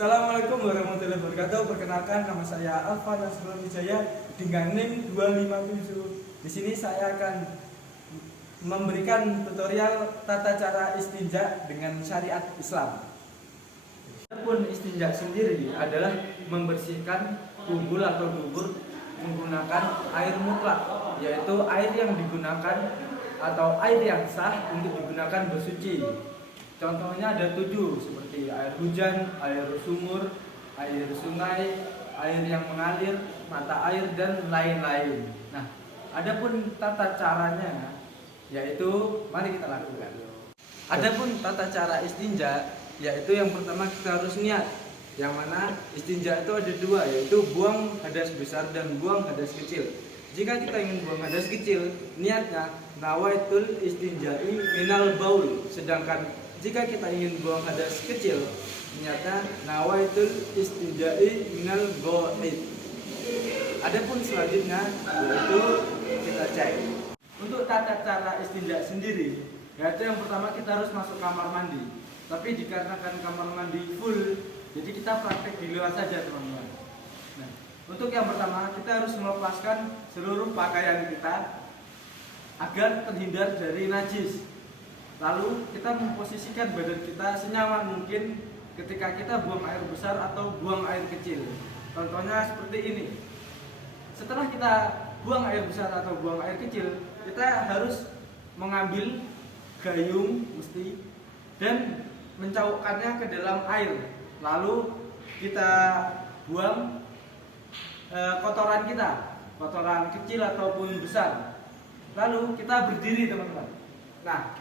Assalamualaikum warahmatullahi wabarakatuh. Perkenalkan, nama saya Alfa Nasrul Wijaya dengan NIM 257. Di sini saya akan memberikan tutorial tata cara istinja dengan syariat Islam. Adapun istinja sendiri adalah membersihkan kumpul atau dubur menggunakan air mutlak, yaitu air yang digunakan atau air yang sah untuk digunakan bersuci. Contohnya ada 7 seperti air hujan, air sumur, air sungai, air yang mengalir, mata air dan lain-lain. Nah, adapun tata caranya yaitu mari kita lakukan. Adapun tata cara istinja yaitu yang pertama kita harus niat. Yang mana istinja itu ada 2, yaitu buang hadas besar dan buang hadas kecil. Jika kita ingin buang hadas kecil, niatnya nawaitul istinja'i minal baul. Sedangkan jika kita ingin buang hadas kecil, niatnya nawaitul istinja'i minal ghaid. Adapun selanjutnya yaitu kita cek. Untuk tata cara istinja sendiri, yaitu yang pertama kita harus masuk kamar mandi. Tapi dikarenakan kamar mandi full, jadi kita praktek di luar saja teman-teman. Nah, untuk yang pertama kita harus melepaskan seluruh pakaian kita agar terhindar dari najis. Lalu kita memposisikan badan kita senyaman mungkin ketika kita buang air besar atau buang air kecil. Contohnya seperti ini. Setelah kita buang air besar atau buang air kecil, kita harus mengambil gayung mesti dan mencaukkannya ke dalam air. Lalu kita buang kotoran kita, kotoran kecil ataupun besar. Lalu kita berdiri teman-teman. Nah,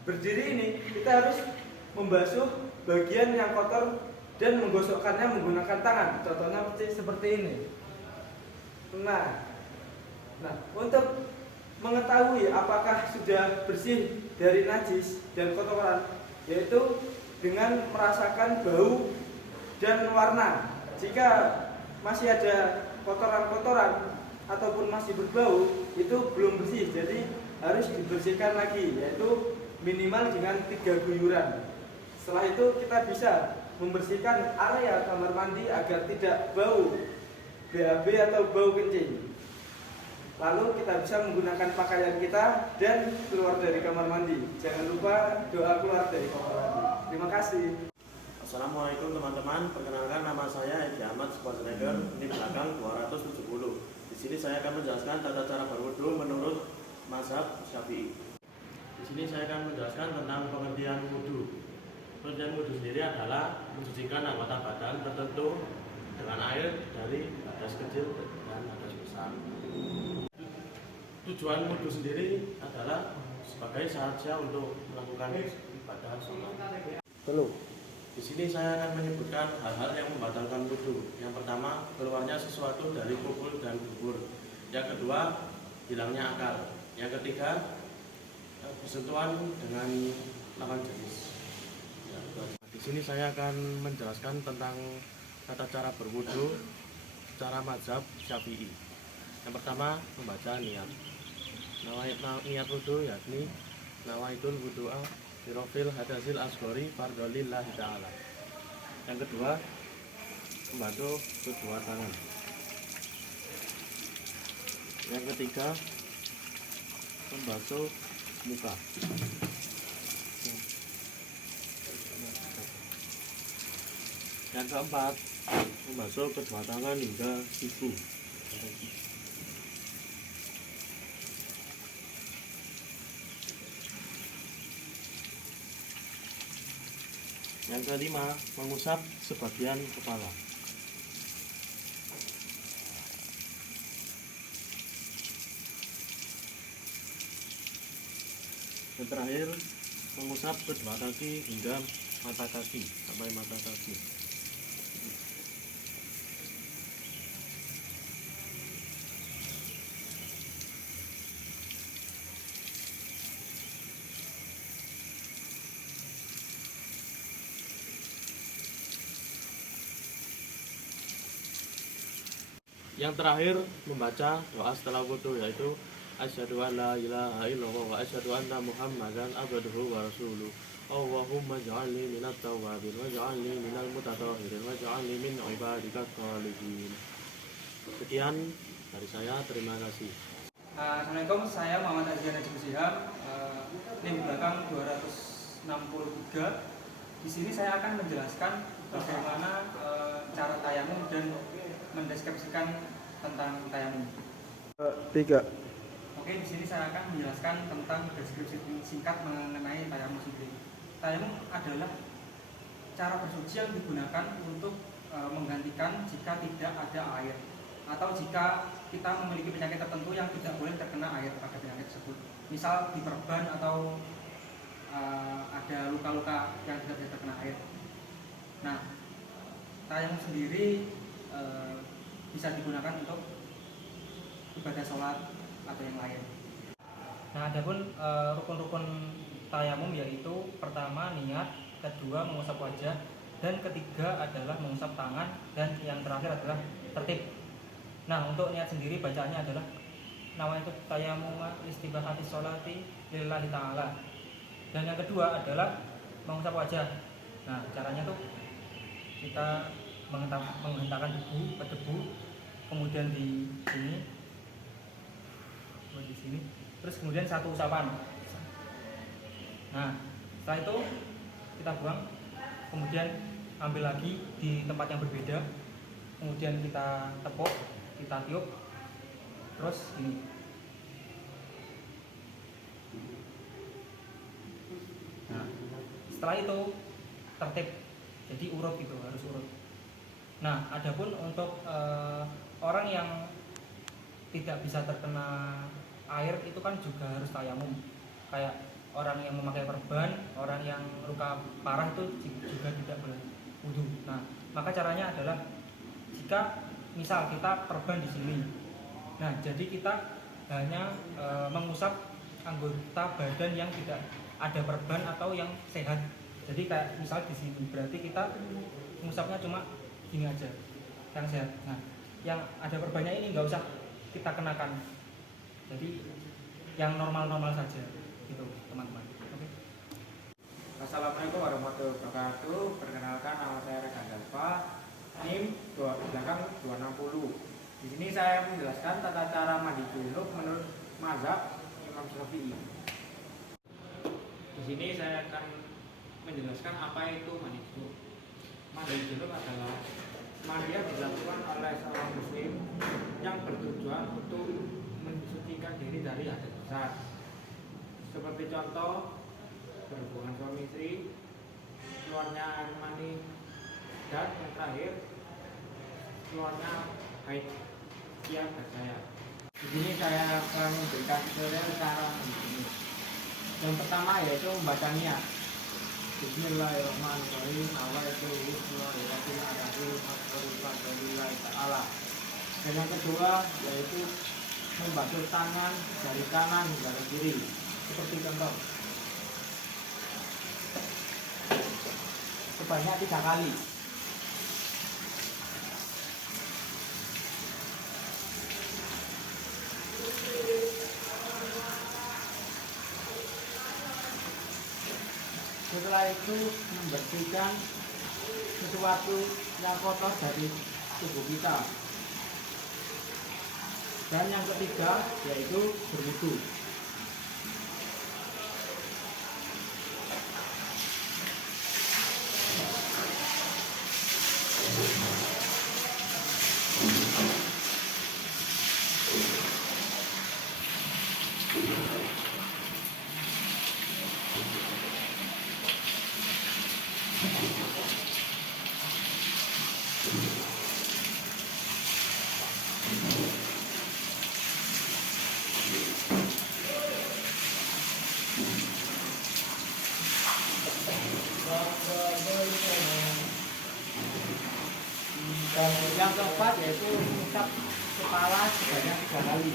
berdiri ini kita harus membasuh bagian yang kotor dan menggosokkannya menggunakan tangan. Contohnya seperti ini. Nah, untuk mengetahui apakah sudah bersih dari najis dan kotoran, yaitu dengan merasakan bau dan warna. Jika masih ada kotoran-kotoran ataupun masih berbau, itu belum bersih, jadi harus dibersihkan lagi, yaitu minimal dengan 3 guyuran. Setelah itu kita bisa membersihkan area kamar mandi agar tidak bau BAB atau bau kencing. Lalu kita bisa menggunakan pakaian kita dan keluar dari kamar mandi. Jangan lupa doa keluar dari kamar mandi. Terima kasih. Assalamualaikum teman-teman. Perkenalkan, nama saya Edi Ahmad Subasreger, ini belakang 270. Di sini saya akan menjelaskan tata cara berwudu menurut mazhab Syafi'i. Di sini saya akan menjelaskan tentang pengertian wudu. Pengertian wudu sendiri adalah mensucikan anggota badan tertentu dengan air dari hadas kecil dan hadas besar. Tujuan wudu sendiri adalah sebagai sahaja untuk melakukan ibadah sholat. Di sini saya akan menyebutkan hal-hal yang membatalkan wudu. Yang pertama, keluarnya sesuatu dari kumpul dan dubur. Yang kedua, hilangnya akal. Yang ketiga, bersentuhan dengan lawan jenis. Di sini saya akan menjelaskan tentang tata cara berwudu secara mazhab Syafi'i. Yang pertama, membaca niat. Niat wudu yakni nawaitul wudu'a birofil hadasil asghari fardholillahi ta'ala. Yang kedua, membasuh kedua tangan. Yang ketiga, membasuh muka. Yang keempat, membasuh kedua tangan hingga siku. Yang kelima, mengusap sebagian kepala. Yang terakhir, mengusap kedua kaki hingga mata kaki, sampai mata kaki. Yang terakhir, membaca doa setelah wudu, yaitu asyhadu an la ilaha illallah wa asyhadu anna muhammadan abduhu wa rasuluh. Allahumma ij'alni minat tawwabin waj'alni minal mutatahhirin waj'alni min ibadika sholihin. Sekian dari saya, terima kasih. Assalamualaikum, saya Muhammad Azhar Najib Shihab, NIM belakang 263. Di sini saya akan menjelaskan bagaimana cara tayamum dan mendeskripsikan tentang tayamum. 3. Oke, di sini saya akan menjelaskan tentang deskripsi singkat mengenai tayamum sendiri. Tayamum adalah cara bersuci yang digunakan untuk menggantikan jika tidak ada air, atau jika kita memiliki penyakit tertentu yang tidak boleh terkena air pada penyakit tersebut. Misal diperban atau ada luka-luka yang tidak bisa terkena air. Nah, tayamum sendiri bisa digunakan untuk ibadah sholat atau yang lain. Nah, adapun rukun-rukun tayamum yaitu pertama niat, kedua mengusap wajah, dan ketiga adalah mengusap tangan, dan yang terakhir adalah tertib. Nah, untuk niat sendiri bacaannya adalah nawaitu tayamum istibahati sholati lillahi ta'ala. Dan yang kedua adalah mengusap wajah. Nah, caranya tuh kita menghentakkan debu, kemudian di sini, terus kemudian satu usapan. Nah, setelah itu kita buang, kemudian ambil lagi di tempat yang berbeda, kemudian kita tepuk, kita tiup, terus ini. Nah, setelah itu tertib, jadi urut gitu, harus urut. Nah, adapun untuk orang yang tidak bisa terkena air itu kan juga harus tayamum. Kayak orang yang memakai perban, orang yang luka parah itu juga tidak boleh wudu. Nah, maka caranya adalah jika misal kita perban di sini, nah jadi kita hanya mengusap anggota badan yang tidak ada perban atau yang sehat. Jadi kayak misal di sini, berarti kita mengusapnya cuma gini aja, yang sehat. Nah, yang ada perbannya ini nggak usah kita kenakan. Jadi yang normal-normal saja, gitu teman-teman. Oke. Assalamualaikum warahmatullahi wabarakatuh. Perkenalkan, nama saya Rekan Dalva, NIM belakang 260. Di sini saya menjelaskan tata cara mandi junub menurut mazhab Imam Syafi'i. Di sini saya akan menjelaskan apa itu mandi junub. Mandi junub adalah mandi yang dilakukan oleh seorang muslim yang bertujuan untuk mensucikan diri dari hadas besar. Seperti contoh berhubungan suami istri, keluarnya air mani, dan yang terakhir keluarnya haid. Sekian dari saya. Di sini saya akan memberikan tutorial cara mandi. Yang pertama yaitu membaca niat. Bismillahirrahmanirrahim. Dan yang kedua yaitu membasuh tangan dari kanan dari kiri. Seperti contoh sebanyak 3 kali. Setelah itu membersihkan sesuatu yang kotor dari tubuh kita. Dan yang ketiga yaitu berwudu. Dan yang keempat yaitu mengusap kepala sebanyak 3 kali.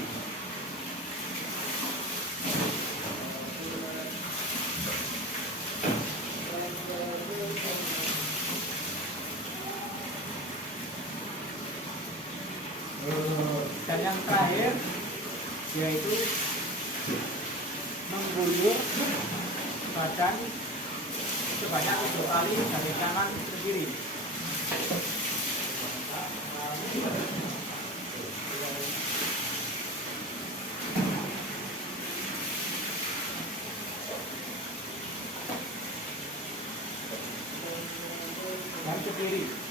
Dan yang terakhir yaitu mengguyur badan sebanyak 7 kali dari kanan ke kiri. Dan ke kiri.